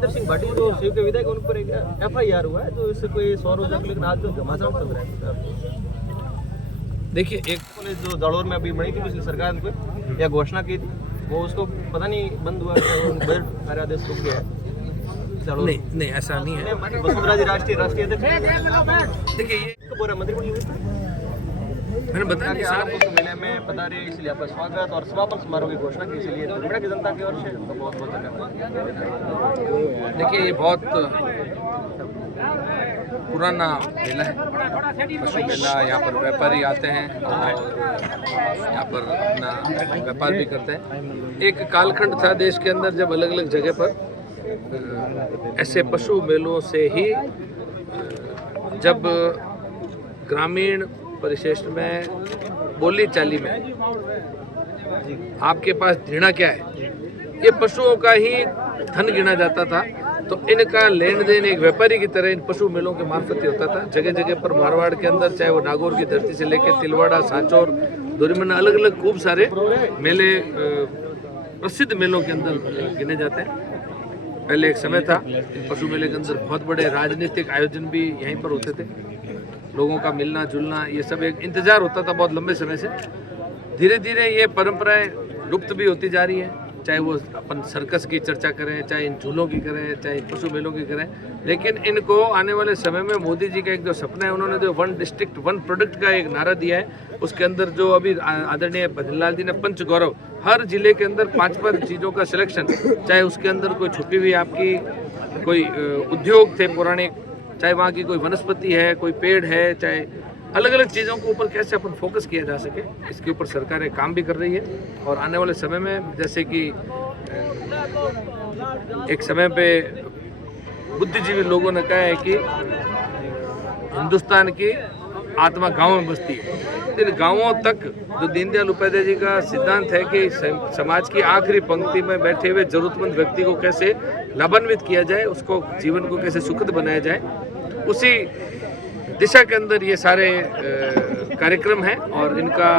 सिंह भाटी जो शिव के विधायक उन पर एक FIR हुआ है जो इससे कोई 100 रोज लेकिन आज जो घमासान चल रहा है। देखिए एक जो जालोर में अभी बनी थी पिछली सरकार ने कोई या घोषणा की थी वो उसको पता नहीं बंद हुआ बजट कार्यादेश रुक गया है। नहीं ऐसा नहीं है। वसुंधरा जी राष्ट्रीय अध्यक्ष देखिए ये बोरा मंत्री मैंने बताया नहीं सारे मेले में पधारे इसलिए आपका स्वागत और समापन समारोह की घोषणा की इसलिए त्रिपुरा की जनता की ओर से बहुत बहुत धन्यवाद। देखिए ये बहुत पुराना मेला है, पशु मेला। यहाँ पर व्यापारी आते हैं और यहाँ पर अपना व्यापार भी करते हैं। एक कालखंड था देश के अंदर जब अलग अलग जगह पर ऐसे पशु मेलों से ही जब ग्रामीण परिशिष्ट में बोली चाली में आपके पास ऋण क्या है, ये पशुओं का ही धन गिना जाता था। तो इनका लेन देन एक व्यापारी की तरह इन पशु मेलों के मार्फत ही होता था। जगह जगह पर मारवाड़ के अंदर चाहे वो नागौर की धरती से लेकर तिलवाड़ा, सांचौर, दोरीमन अलग अलग खूब सारे मेले प्रसिद्ध मेलों के अंदर गिने जाते हैं। पहले एक समय था इन पशु मेले के अंदर बहुत बड़े राजनीतिक आयोजन भी यहीं पर होते थे। लोगों का मिलना जुलना ये सब एक इंतजार होता था बहुत लंबे समय से। धीरे धीरे ये परंपराएं लुप्त भी होती जा रही है। चाहे वो अपन सर्कस की चर्चा करें, चाहे इन झूलों की करें, चाहे पशु मेलों की करें, लेकिन इनको आने वाले समय में मोदी जी का एक जो सपना है, उन्होंने जो 1 डिस्ट्रिक्ट 1 प्रोडक्ट का एक नारा दिया है, उसके अंदर जो अभी आदरणीय भजनलाल जी ने पंच गौरव, हर जिले के अंदर 5 चीज़ों का सिलेक्शन, चाहे उसके अंदर कोई छुपी हुई आपकी कोई उद्योग थे पौराणिक, चाहे वहाँ की कोई वनस्पति है, कोई पेड़ है, चाहे अलग अलग चीज़ों के ऊपर कैसे अपन फोकस किया जा सके, इसके ऊपर सरकारें काम भी कर रही है। और आने वाले समय में जैसे कि एक समय पे बुद्धिजीवी लोगों ने कहा है कि हिंदुस्तान की आत्मा गांव में बसती है। इन गांवों तक जो दीनदयाल उपाध्याय जी का सिद्धांत है कि समाज की आखिरी पंक्ति में बैठे हुए जरूरतमंद व्यक्ति को कैसे लाभान्वित किया जाए, उसको जीवन को कैसे सुखद बनाया जाए, उसी दिशा के अंदर ये सारे कार्यक्रम हैं। और इनका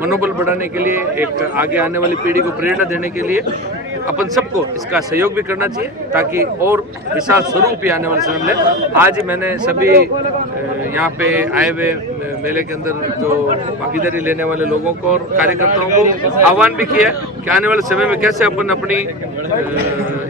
मनोबल बढ़ाने के लिए, एक आगे आने वाली पीढ़ी को प्रेरणा देने के लिए अपन सबको इसका सहयोग भी करना चाहिए, ताकि और विशाल स्वरूप ही आने वाले समय में। आज ही मैंने सभी यहाँ पे आए हुए मेले के अंदर जो भागीदारी लेने वाले लोगों को और कार्यकर्ताओं को आह्वान भी किया है कि आने वाले समय में कैसे अपन अपनी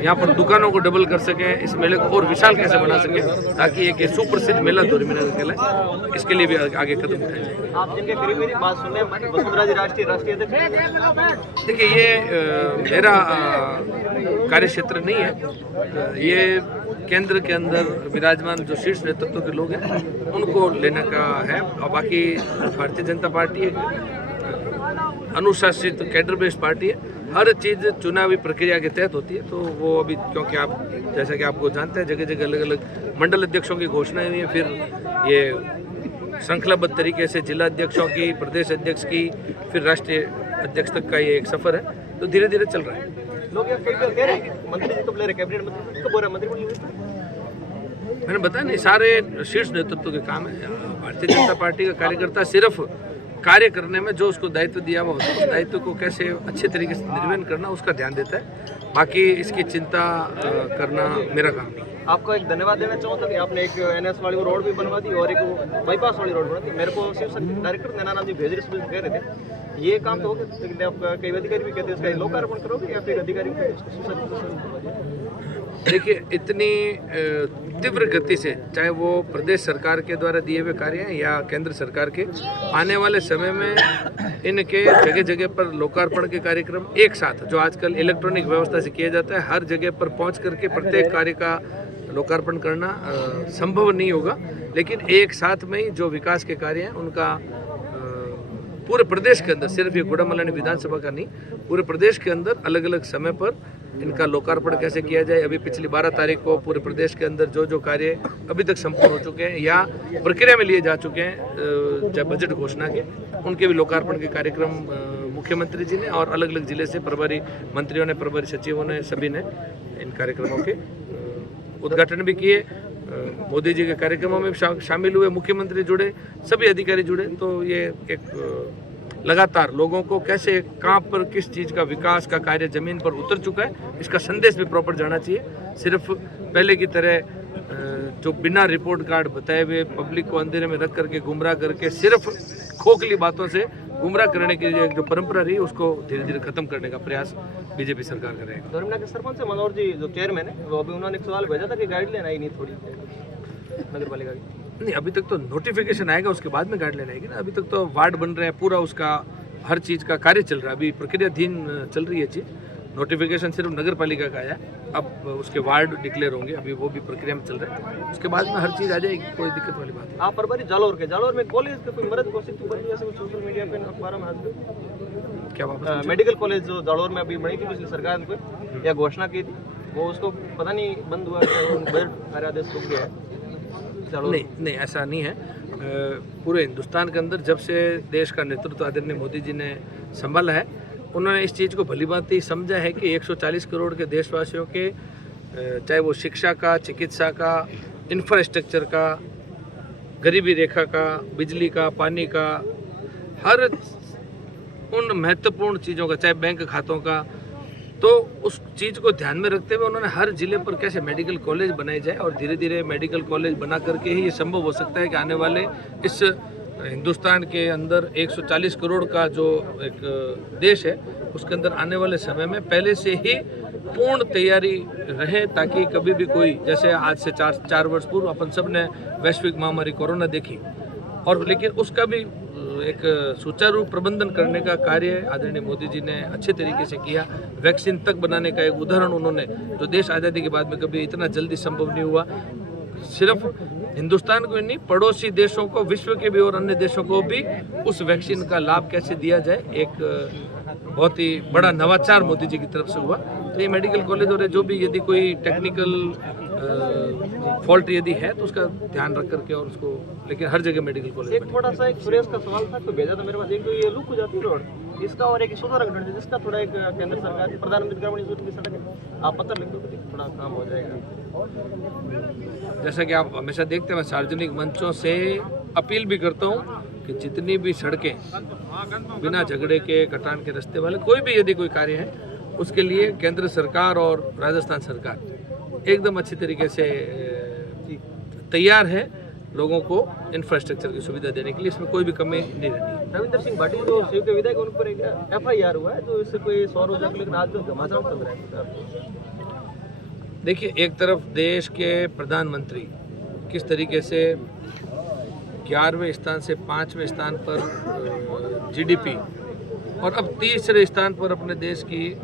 यहाँ पर दुकानों को डबल कर सकें, इस मेले को और विशाल कैसे बना सकें, ताकि एक सुप्रसिद्ध मेला दोरीमन कहलाए। इसके लिए भी आगे कदम उठाए जाए। आप जिनके करीब मेरी बात सुन रहे हैं, वसुंधरा जी राष्ट्रीय अध्यक्ष, देखिए ये मेरा कार्य क्षेत्र नहीं है, ये केंद्र के अंदर विराजमान जो शीर्ष नेतृत्व के लोग हैं उनको लेने का है। और बाकी भारतीय जनता पार्टी एक अनुशासित कैडर बेस्ड पार्टी है, हर चीज़ चुनावी प्रक्रिया के तहत होती है। तो वो अभी क्योंकि आप जैसा कि आपको जानते हैं जगह जगह अलग अलग मंडल अध्यक्षों की घोषणाएं हुई है, फिर ये श्रृंखलाबद्ध तरीके से जिला अध्यक्षों की, प्रदेश अध्यक्ष की, फिर राष्ट्रीय अध्यक्ष तक का ये एक सफ़र है। तो धीरे धीरे चल रहा है। लोग कह रहे हैं कि मंत्री जी कब ले रहे, कैबिनेट मंत्री कब हो रहा, मंत्री मैंने बताया नहीं, सारे शीर्ष नेतृत्व के काम है। भारतीय जनता पार्टी का कार्यकर्ता सिर्फ कार्य करने में जो उसको दायित्व दिया हुआ होता है, उस दायित्व को कैसे अच्छे तरीके से निर्वहन करना, उसका ध्यान देता है। बाकी इसकी चिंता करना मेरा काम नहीं है। आपको एक धन्यवाद देना चाहूँगा कि आपने एक NS वाली रोड भी बनवा दी और एक बाईपास वाली रोड बना दी। मेरे को शिव डायरेक्टर नैना जी भेज रहे कह रहे थे ये काम तो हो गया, लेकिन आपका कई अधिकारी भी कहते हैं इसका लोकार्पण करोगे या फिर अधिकारी। देखिए इतनी तीव्र गति से, चाहे वो प्रदेश सरकार के द्वारा दिए हुए कार्य हैं या केंद्र सरकार के, आने वाले समय में इनके जगह जगह पर लोकार्पण के कार्यक्रम एक साथ, जो आजकल इलेक्ट्रॉनिक व्यवस्था से किया जाता है, हर जगह पर पहुंच करके प्रत्येक कार्य का लोकार्पण करना संभव नहीं होगा। लेकिन एक साथ में ही जो विकास के कार्य हैं उनका पूरे प्रदेश के अंदर, सिर्फ ये गुड़ामलानी विधानसभा का नहीं, पूरे प्रदेश के अंदर अलग अलग समय पर इनका लोकार्पण कैसे किया जाए। अभी पिछली 12 तारीख को पूरे प्रदेश के अंदर जो जो कार्य अभी तक संपूर्ण हो चुके हैं या प्रक्रिया में लिए जा चुके हैं जब बजट घोषणा के, उनके भी लोकार्पण के कार्यक्रम मुख्यमंत्री जी ने और अलग अलग जिले से प्रभारी मंत्रियों ने, प्रभारी सचिवों ने, सभी ने इन कार्यक्रमों के उद्घाटन भी किए। मोदी जी के कार्यक्रमों में शामिल हुए, मुख्यमंत्री जुड़े, सभी अधिकारी जुड़े। तो ये एक लगातार लोगों को कैसे कहाँ पर किस चीज़ का विकास का कार्य ज़मीन पर उतर चुका है, इसका संदेश भी प्रॉपर जाना चाहिए। सिर्फ पहले की तरह जो बिना रिपोर्ट कार्ड बताए हुए पब्लिक को अंधेरे में रख करके गुमराह करके सिर्फ खोखली बातों से गुमराह करने की जो परंपरा रही उसको धीरे धीरे खत्म करने का प्रयास बीजेपी सरकार कर रही है। धर्मना के सरपंच मनोहर जी जो चेयरमैन है, वो अभी उन्होंने एक सवाल भेजा था कि गाइडलाइन आई नहीं थोड़ी नगर पालिका की। नहीं, अभी तक तो नोटिफिकेशन आएगा, उसके बाद में गाइडलाइन आएगी ना। अभी तक तो वार्ड बन रहे हैं, पूरा उसका हर चीज़ का कार्य चल रहा है, अभी प्रक्रियाधीन चल रही है चीज़। नोटिफिकेशन सिर्फ नगर पालिका का आया, अब उसके वार्ड डिक्लेयर होंगे, अभी वो भी प्रक्रिया में चल रहे हैं। उसके बाद में हर चीज़ आ जाएगी, कोई दिक्कत वाली बात नहीं। आप परबारी जालोर में कॉलेज का कोई मर्द घोषित सोशल मीडिया पे अखबार में आज क्या वापस मेडिकल कॉलेज जो जालोर में अभी बनी थी पिछली सरकार ने कोई या घोषणा की थी, वो उसको पता नहीं बंद हुआ कार्यादेश रुक गया है। नहीं, ऐसा नहीं है। पूरे हिंदुस्तान के अंदर जब से देश का नेतृत्व आदरणीय मोदी जी ने संभाला है, उन्होंने इस चीज़ को भलीभांति समझा है कि 140 करोड़ के देशवासियों के चाहे वो शिक्षा का, चिकित्सा का, इंफ्रास्ट्रक्चर का, गरीबी रेखा का, बिजली का, पानी का, हर उन महत्वपूर्ण चीज़ों का, चाहे बैंक खातों का, तो उस चीज़ को ध्यान में रखते हुए उन्होंने हर जिले पर कैसे मेडिकल कॉलेज बनाए जाए और धीरे धीरे मेडिकल कॉलेज बना करके ही ये संभव हो सकता है कि आने वाले इस हिंदुस्तान के अंदर 140 करोड़ का जो एक देश है उसके अंदर आने वाले समय में पहले से ही पूर्ण तैयारी रहे, ताकि कभी भी कोई, जैसे आज से चार वर्ष पूर्व अपन सब ने वैश्विक महामारी कोरोना देखी, और लेकिन उसका भी एक सुचारू प्रबंधन करने का कार्य आदरणीय मोदी जी ने अच्छे तरीके से किया। वैक्सीन तक बनाने का एक उदाहरण उन्होंने, जो देश आज़ादी के बाद में कभी इतना जल्दी संभव नहीं हुआ, सिर्फ हिंदुस्तान को ही नहीं, पड़ोसी देशों को, विश्व के भी और अन्य देशों को भी उस वैक्सीन का लाभ कैसे दिया जाए, एक बहुत ही बड़ा नवाचार मोदी जी की तरफ से हुआ। तो ये मेडिकल कॉलेज और जो भी यदि कोई टेक्निकल फॉल्ट यदि है तो उसका ध्यान रख करके और उसको, लेकिन हर जगह मेडिकल कॉलेज। एक थोड़ा सा एक सुरेश का सवाल था तो भेजा था मेरे पास, एक तो ये लुक हो जाती है रोड इसका, और एक सुधार जिसका थोड़ा एक केंद्र सरकार प्रधानमंत्री ग्रामीण योजना की सड़क है, आप पता लिख दो, थोड़ा काम हो जाएगा। जैसा कि आप हमेशा देखते हैं, मैं सार्वजनिक मंचों से अपील भी करता हूँ कि जितनी भी सड़कें बिना झगड़े के, कटान के रास्ते वाले, कोई भी यदि कोई कार्य है उसके लिए केंद्र सरकार और राजस्थान सरकार एकदम अच्छी तरीके से तैयार है लोगों को इंफ्रास्ट्रक्चर की सुविधा देने के लिए, इसमें कोई भी कमी नहीं रहती। रविंद्र सिंह भाटी जो शिव के विधायक, उन पर एक FIR हुआ है, जो इससे कोई सौर ऊर्जा को लेकर आज जो घमासान चल रहा है। देखिए, एक तरफ देश के प्रधानमंत्री किस तरीके से 11वें स्थान से 5वें स्थान पर GDP और अब 3रे स्थान पर अपने देश की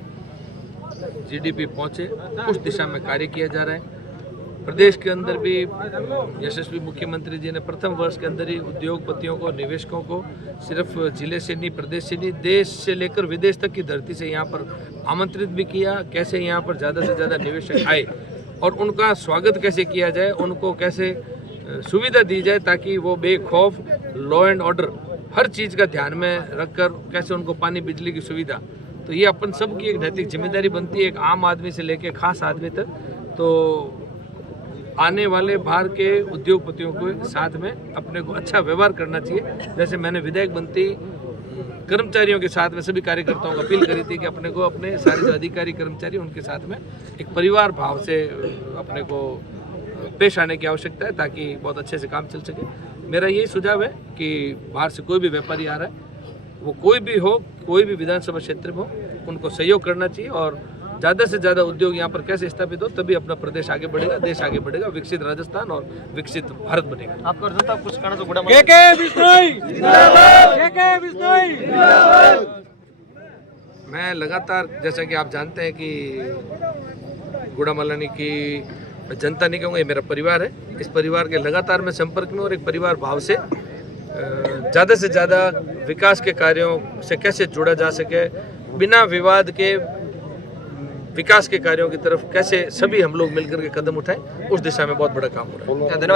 GDP पहुंचे, उस दिशा में कार्य किया जा रहा है। प्रदेश के अंदर भी यशस्वी मुख्यमंत्री जी ने प्रथम वर्ष के अंदर ही उद्योगपतियों को, निवेशकों को सिर्फ जिले से नहीं, प्रदेश से नहीं, देश से लेकर विदेश तक की धरती से यहाँ पर आमंत्रित भी किया, कैसे यहाँ पर ज़्यादा से ज़्यादा निवेशक आए और उनका स्वागत कैसे किया जाए, उनको कैसे सुविधा दी जाए ताकि वो बेखौफ, लॉ एंड ऑर्डर, हर चीज़ का ध्यान में रखकर कैसे उनको पानी, बिजली की सुविधा। तो ये अपन सब की एक नैतिक जिम्मेदारी बनती है, एक आम आदमी से लेकर खास आदमी तक। तो आने वाले बाहर के उद्योगपतियों के साथ में अपने को अच्छा व्यवहार करना चाहिए। जैसे मैंने विधायक बनती कर्मचारियों के साथ में सभी कार्यकर्ताओं को अपील करी थी कि अपने को, अपने सारे जो अधिकारी कर्मचारी, उनके साथ में एक परिवार भाव से अपने को पेश आने की आवश्यकता है ताकि बहुत अच्छे से काम चल सके। मेरा यही सुझाव है कि बाहर से कोई भी व्यापारी आ रहा है, वो कोई भी हो, कोई भी विधानसभा क्षेत्र में हो, उनको सहयोग करना चाहिए और ज़्यादा से ज़्यादा उद्योग यहाँ पर कैसे स्थापित हो, तभी अपना प्रदेश आगे बढ़ेगा, देश आगे बढ़ेगा, विकसित राजस्थान और विकसित भारत बनेगा। आपका जनता कुछ कहना तो गुड़ा मैं लगातार, जैसा कि आप जानते हैं कि गुड़ामलानी की जनता नहीं कहूँगा, ये मेरा परिवार है, इस परिवार के लगातार मैं संपर्क में और एक परिवार भाव से ज़्यादा से ज़्यादा विकास के कार्यों से कैसे जुड़ा जा सके, बिना विवाद के विकास के कार्यों की तरफ कैसे सभी हम लोग मिलकर के कदम उठाएं, उस दिशा में बहुत बड़ा काम हो रहा है। धन्यवाद।